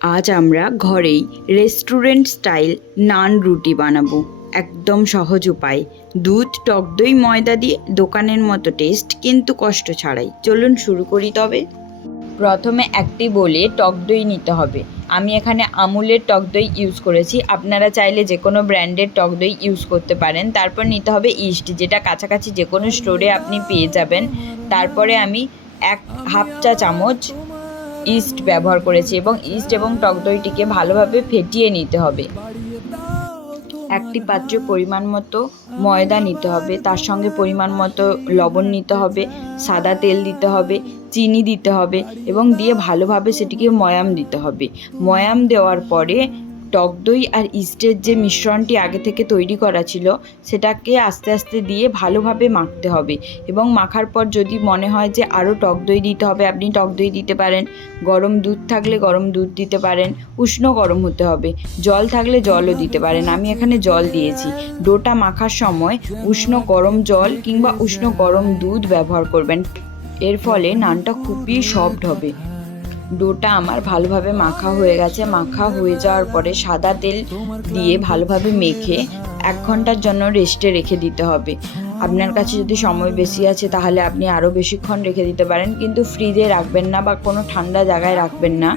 আজ আমরা ঘরেই রেস্টুরেন্ট স্টাইল নান রুটি বানাবো। একদম সহজ উপায়, দুধ, টক দই, ময়দা দিয়ে দোকানের মতো টেস্ট, কিন্তু কষ্ট ছাড়াই। চলুন শুরু করি তবে। প্রথমে একটি বোলে টক দই নিতে হবে। আমি এখানে আমুলের টক দই ইউজ করেছি, আপনারা চাইলে যে কোনো ব্র্যান্ডের টক দই ইউজ করতে পারেন। তারপর নিতে হবে ইস্ট, যেটা কাছাকাছি যে কোনো স্টোরে আপনি পেয়ে যাবেন। তারপরে আমি হাফ চা চামচ ইস্ট ব্যবহার করেছি এবং ইস্ট এবং টক দইটিকে ভালোভাবে ফেটিয়ে নিতে হবে। একটি পাত্রে পরিমাণ মতো ময়দা নিতে হবে, তার সঙ্গে পরিমাণ মতো লবণ নিতে হবে, সাদা তেল দিতে হবে, চিনি দিতে হবে এবং দিয়ে ভালোভাবে সেটিকে ময়াম দিতে হবে। ময়াম দেওয়ার পরে টক দই আর ইস্টের যে মিশ্রণটি আগে থেকে তৈরি করা ছিল সেটাকে আস্তে আস্তে দিয়ে ভালোভাবে মাখতে হবে এবং মাখার পর যদি মনে হয় যে আরও টক দই দিতে হবে, আপনি টক দই দিতে পারেন। গরম দুধ থাকলে গরম দুধ দিতে পারেন, উষ্ণ গরম হতে হবে। জল থাকলে জলও দিতে পারেন, আমি এখানে জল দিয়েছি। ডোটা মাখার সময় উষ্ণ গরম জল কিংবা উষ্ণ গরম দুধ ব্যবহার করবেন, এর ফলে নানটা খুবই সফট হবে। ডোটা আমার ভালোভাবে মাখা হয়ে গেছে। মাখা হয়ে যাওয়ার পরে সাদা তেল দিয়ে ভালোভাবে মেখে 1 ঘন্টার জন্য রেস্টে রেখে দিতে হবে। আপনার কাছে যদি সময় বেশি আছে তাহলে আপনি আরও বেশিক্ষণ রেখে দিতে পারেন, কিন্তু ফ্রিজে রাখবেন না বা কোনো ঠান্ডা জায়গায় রাখবেন না,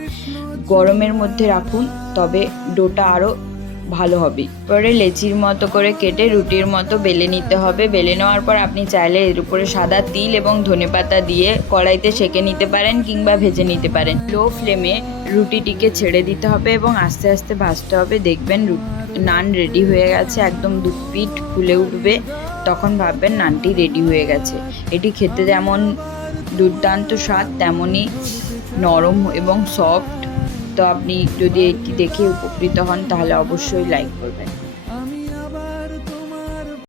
গরমের মধ্যে রাখুন, তবে ডোটা আরও ভালো হবে। পরে লেচির মতো করে কেটে রুটির মতো বেলে নিতে হবে। বেলে নেওয়ার পর আপনি চাইলে এর উপরে সাদা তিল এবং ধনেপাতা দিয়ে কড়াইতে সেঁকে নিতে পারেন কিংবা ভেজে নিতে পারেন। লো ফ্লেমে রুটিটিকে ছেড়ে দিতে হবে এবং আস্তে আস্তে ভাজতে হবে। দেখবেন নান রেডি হয়ে গেছে, একদম 2 পিঠ ফুলে উঠবে, তখন ভাববেন নানটি রেডি হয়ে গেছে। এটি খেতে যেমন দুর্দান্ত স্বাদ, তেমনই নরম এবং সফট। তো আপনি যদি এটি দেখে উপকৃত হন তাহলে অবশ্যই লাইক করবেন।